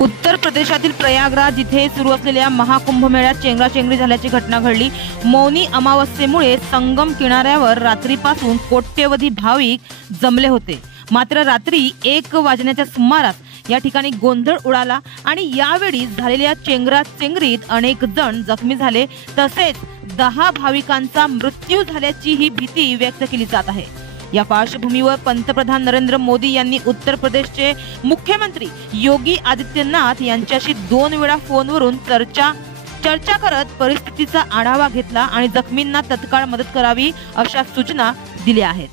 उत्तर प्रदेशातील प्रयागराज इथे सुरू असलेल्या महाकुंभमेळ्यात चेंगराचेंगरी झाल्याची घटना घडली। मौनी अमावस्येमुळे संगम किनाऱ्यावर रात्रीपासून कोट्यवधी भाविक जमले होते। मात्र रात्री 1 वाजण्याच्या सुमारास या ठिकाणी गोंधळ उडाला आणि यावेळी झालेल्या चेंगराचेंगरीत अनेक जण जखमी झाले, तसेच 10 भाविकांचा मृत्यू झाल्याची ही भीती व्यक्त केली जात आहे। या पार्श्वभूमीवर पंतप्रधान नरेंद्र मोदी यांनी उत्तर प्रदेशचे मुख्यमंत्री योगी आदित्यनाथ यांच्याशी 2 वेळा फोनवरून चर्चा करत परिस्थितीचा आढावा घेतला आणि जखमींना तत्काळ मदत करावी अशा सूचना दिल्या आहेत।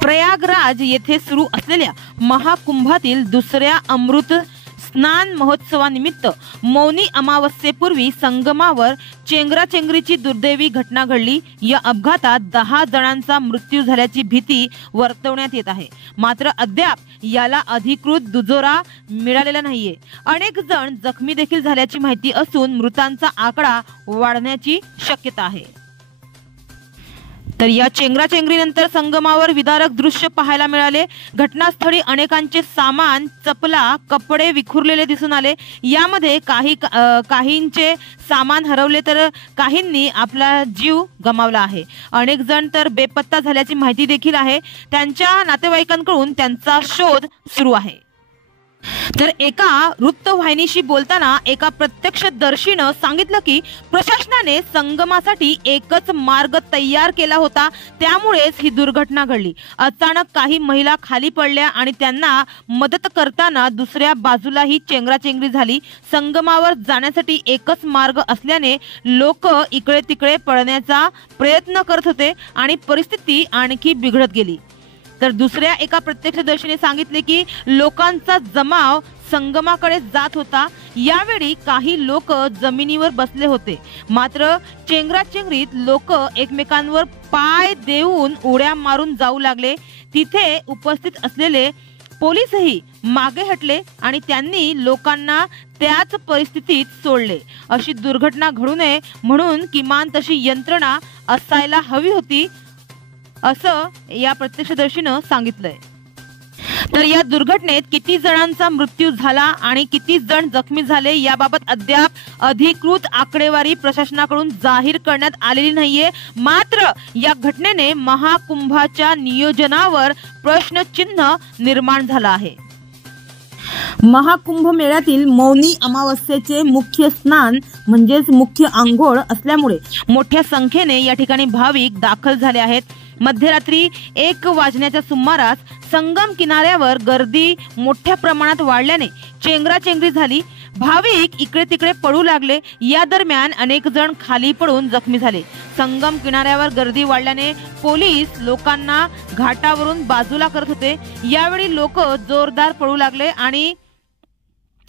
प्रयागराज येथे सुरू असलेल्या महाकुंभातील दुसऱ्या अमृत स्नान महोत्सवानिमित्त मौनी अमावस्येपूर्वी संगमावर चेंगराचेंगरीची दुर्दैवी घटना घडली। या अपघातात 10 जणांचा मृत्यू झाल्याची भीती वर्तवण्यात येत आहे। मात्र अद्याप याला अधिकृत दुजोरा मिळालेला नाहीये। अनेक जण जखमी देखील झाल्याची माहिती असून मृतांचा आकडा वाढण्याची शक्यता आहे। तर या चेंगराचेंगरीनंतर संगमावर विदारक दृश्य पाहायला मिळाले। घटनास्थळी अनेकांचे सामान, चपला, कपडे विखुरलेले दिसून आले। यामध्ये काहींचे सामान हरवले तर काहींनी आपला जीव गमावला आहे। अनेक जण तर बेपत्ता झाल्याची माहिती देखील आहे। त्यांच्या नातेवाईकांकडून त्यांचा शोध सुरू आहे। तर एका वृत्तवाहिनीशी बोलताना एका प्रत्यक्षदर्शीनं सांगितलं की प्रशासनाने संगमासाठी एकच मार्ग तयार केला होता, त्यामुळेच ही दुर्घटना घडली। अचानक काही महिला खाली पडल्या आणि त्यांना मदत करताना दुसऱ्या बाजूलाही चेंगराचेंगरी झाली। संगमावर जाण्यासाठी एकच मार्ग असल्याने लोक इकडे तिकडे पळण्याचा प्रयत्न करत होते आणि परिस्थिती आणखी बिघडत गेली। तर दुसऱ्या एका प्रत्यक्षदर्शीने सांगितले की लोकांचा जमाव संगमाकडे जात होता। यावेळी काही लोक जमिनीवर बसले होते, मात्र चेंगराचेंगरीत लोक एकमेकांवर पाय देऊन उड्या मारून जाऊ लागले। तिथे उपस्थित असलेले पोलीसही मागे हटले आणि त्यांनी लोकांना त्याच परिस्थितीत सोडले। अशी दुर्घटना घडू नये म्हणून किमान तशी यंत्रणा असायला हवी होती, असं या प्रत्यक्षदर्शीनं सांगितलंय। तर या दुर्घटनेत किती जणांचा मृत्यू झाला आणि किती जण जखमी झाले याबाबत अद्याप अधिकृत आकडेवारी प्रशासनाकडून जाहीर करण्यात आलेली नाहीये। मात्र या घटनेने महाकुंभाच्या नियोजनावर प्रश्नचिन्ह निर्माण झालं आहे। महाकुंभ मेळ्यातील मौनी अमावस्येचे मुख्य स्नान म्हणजेच मुख्य आंघोळ असल्यामुळे मोठ्या संख्येने या ठिकाणी भाविक दाखल झाले आहेत। मध्यरात्री 1 वाजण्याच्या सुमारास संगम किनाऱ्यावर गर्दी मोठ्या प्रमाणात वाढल्याने चेंगराचेंगरी झाली। भाविक इकडे तिकडे पडू लागले। या दरम्यान अनेक जण खाली पडून जखमी झाले। संगम किनाऱ्यावर गर्दी वाढल्याने पोलीस लोकांना घाटावरून बाजूला करत होते। यावेळी लोक जोरदार पडू लागले आणि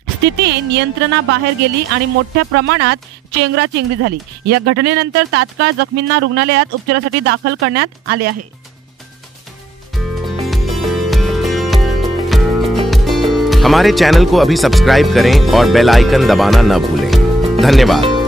स्थिती नियंत्रणाबाहेर गेली आणि मोठ्या प्रमाणात चेंगराचेंगरी झाली। या घटनेनंतर तात्काळ जखमींना रुग्णालयात उपचारासाठी दाखल करण्यात आले आहे। हमारे चैनल को अभी सब्सक्राइब करें और बेल आइकन दबाना न भूलें। धन्यवाद।